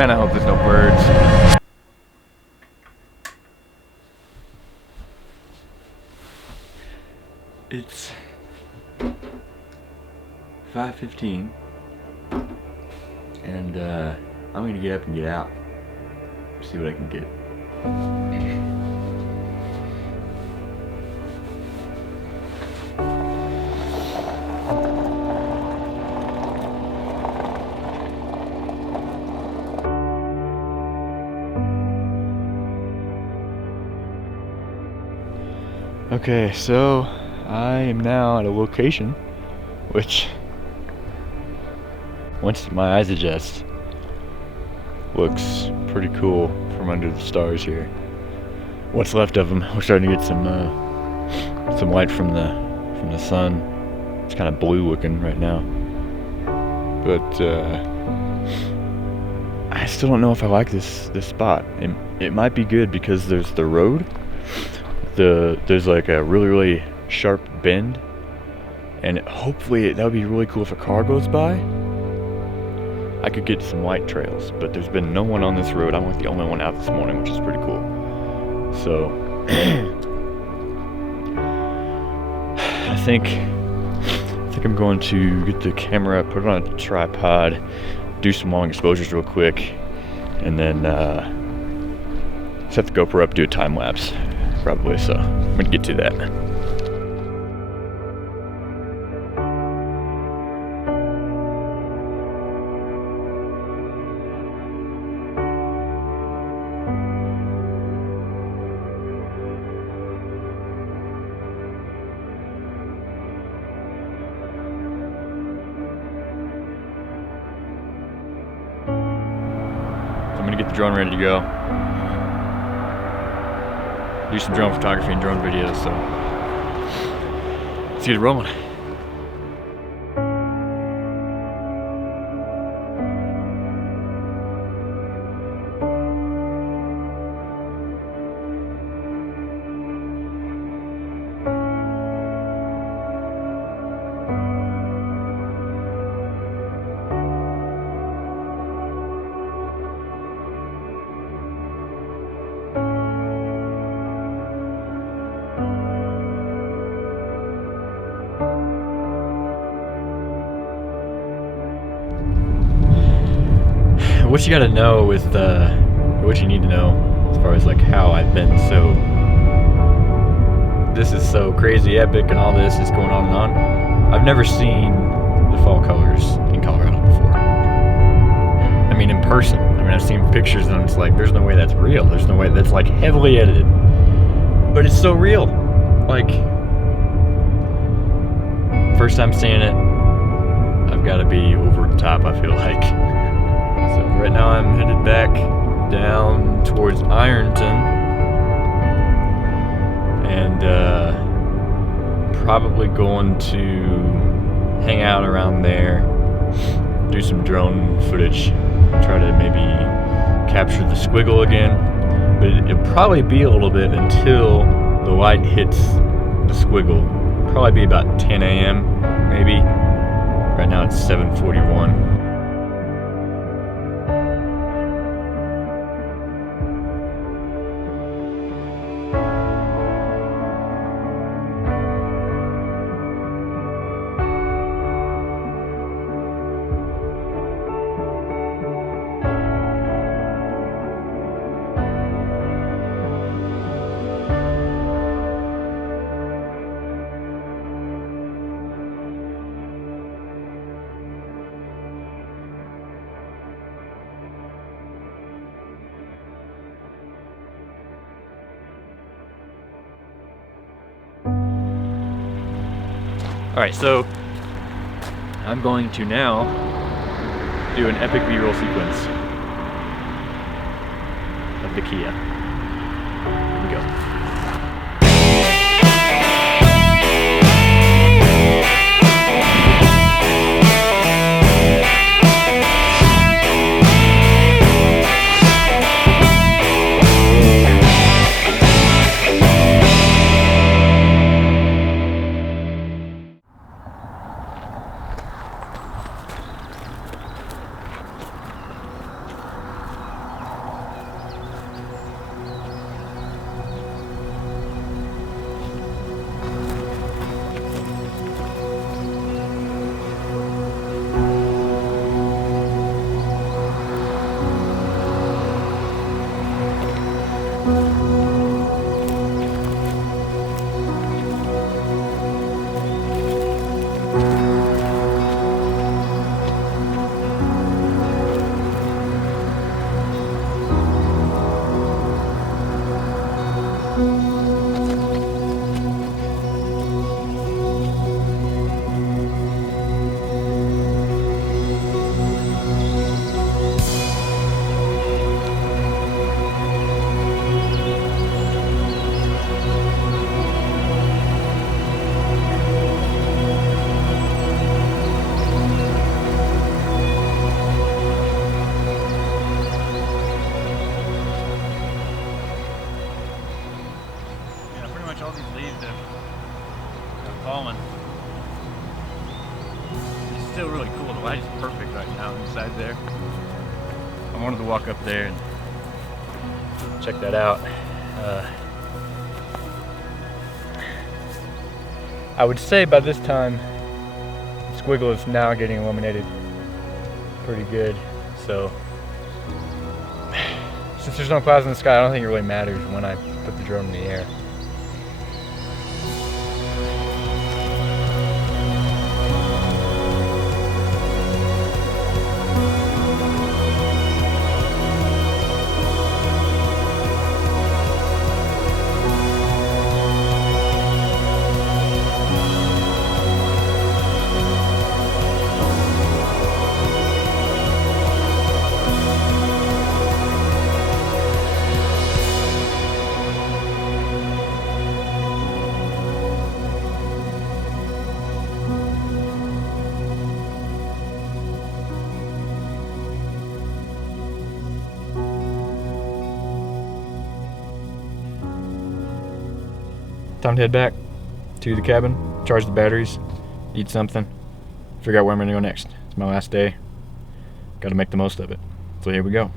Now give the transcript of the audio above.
Man, I hope there's no birds. It's 5:15, and I'm gonna get up and get out, see what I can get. Okay, so I am now at a location which, once my eyes adjust, looks pretty cool from under the stars here. What's left of them. We're starting to get some light from the sun. It's kind of blue looking right now, but I still don't know if I like this spot. It might be good because there's the road. There's like a really sharp bend, and hopefully that would be really cool if a car goes by. I could get some light trails, but there's been no one on this road. I'm like the only one out this morning, which is pretty cool. So I think I'm going to get the camera, put it on a tripod, do some long exposures real quick, and then set the GoPro up, do a time lapse. Probably, so I'm gonna get to that. So I'm gonna get the drone ready to go. Do some drone photography and drone videos, so let's get it rolling. What you gotta know with what you need to know as far as like how I've been so, this is so crazy epic and all this is going on and on. I've never seen the fall colors in Colorado before. I mean, in person. I mean, I've seen pictures and it's like, there's no way that's real. There's no way that's like heavily edited, but it's so real. Like, first time seeing it, I've got to be over the top, I feel like. So right now I'm headed back down towards Ironton, and probably going to hang out around there, do some drone footage, try to maybe capture the squiggle again, but it'll probably be a little bit until the light hits the squiggle. Probably be about 10 a.m. maybe. Right now it's 7:41. Alright, so I'm going to now do an epic B-roll sequence of the Kia. Here we go. perfect right now inside there. I wanted to walk up there and check that out. I would say by this time, Squiggle is now getting illuminated pretty good. So, since there's no clouds in the sky, I don't think it really matters when I put the drone in the air. Time to head back to the cabin, charge the batteries, eat something, figure out where I'm gonna go next. It's my last day. Gotta make the most of it. So here we go.